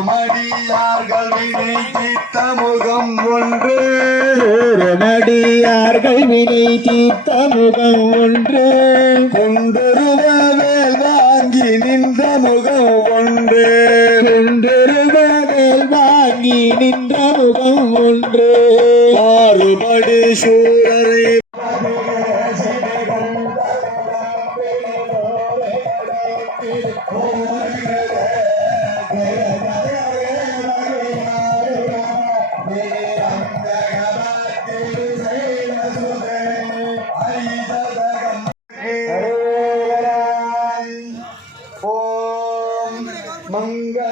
மடியார்கள் வினை சித்த முகம் ஒன்று. நடிகார்கள் வினை தீர்த்த முகம் ஒன்று. குண்டுருவவேல் வாங்கி நின்ற முகம் ஒன்று. குண்டிருவதில் வாங்கி நின்ற முகம் ஒன்று. மாறுபடு சூரரை Manga.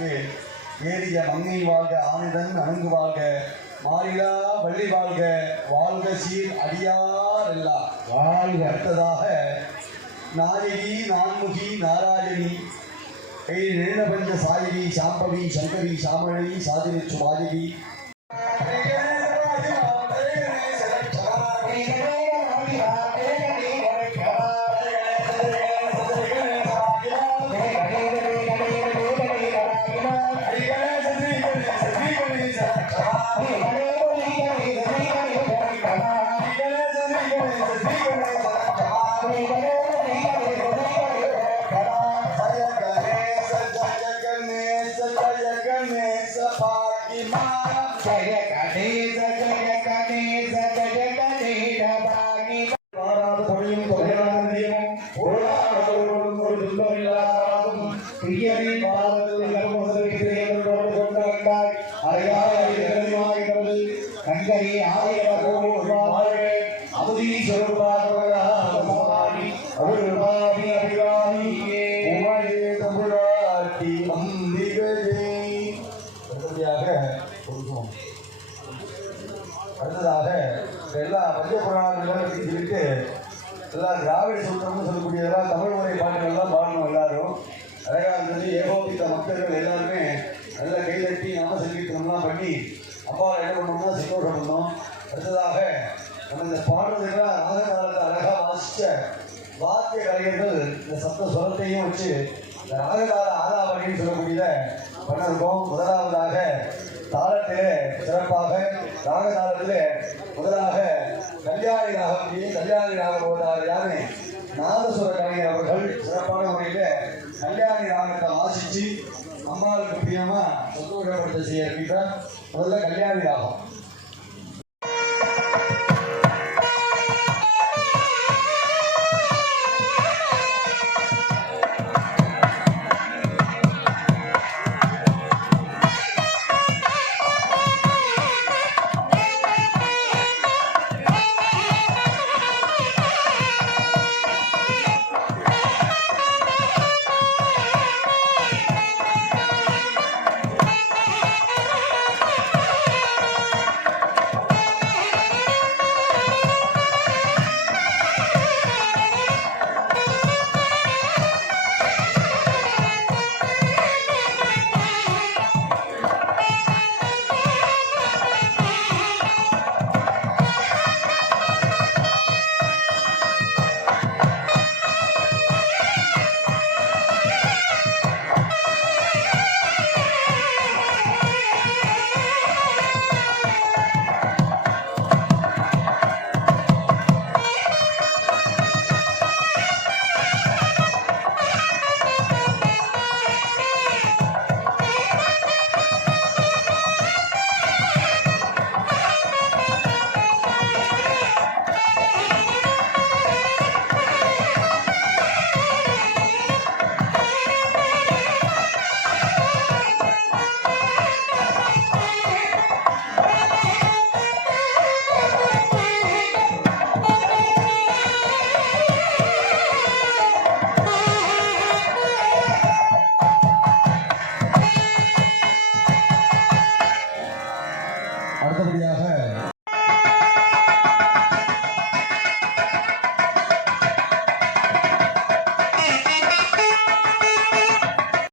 சிவேல் ஏறிய மங்கை வாழ்க ஆனிதன் அணங்கு வாழ்க. மாறிலா வள்ளி வாழ்க. வாழ்க சீர் அடியார் எல்லாம் வாழ்க. அடுத்ததாக நாயகி நான்முகி நாராயணி. கை நிழபஞ்ச சாயகி சாம்பவி சங்கரி சாமழி சாதிரி சுவாதிகி கங்கரி ஆலய கோபோ வாழ்வே அவதி சொருபாக பாகி சொல்லிட்டு எல்லாம் திராவிட சூத்திரம்னு சொல்லக்கூடியதெல்லாம் தமிழ் மொழி பாட்டுகள்லாம் பாடணும் எல்லாரும். அழகாக இருந்தது. ஏகோபித்த மக்கள்கள் எல்லாருமே நல்ல கைதட்டி நாம சங்கீதம்லாம் பண்ணி அப்பா என்ன பண்ணோம்னா சந்தோஷம் பண்ணோம். அடுத்ததாக நம்ம இந்த பாடுறதுக்கெல்லாம் ராககாலத்தை அழகாக வாசித்த வாத்திய கலைஞர்கள் இந்த சப்த சுரத்தையும் வச்சு இந்த ராககால ஆதாபடின்னு சொல்லக்கூடிய பண்ணிருக்கோம் முதலாவதாக தாளத்திலே சிறப்பாக ராகதாளத்திலே முதலாக கல்யாணி ராகத்தையும் கல்யாணி ராகம் போட்டார் யாரு நாதசுர கலைஞர் அவர்கள் சிறப்பான முறையில கல்யாணி ராகத்தை வாசிச்சு அம்மாவுக்கு பிரியமா சந்தோஷப்படுத்த செய்ய இருக்கின்ற முதல்ல கல்யாணி ராகம்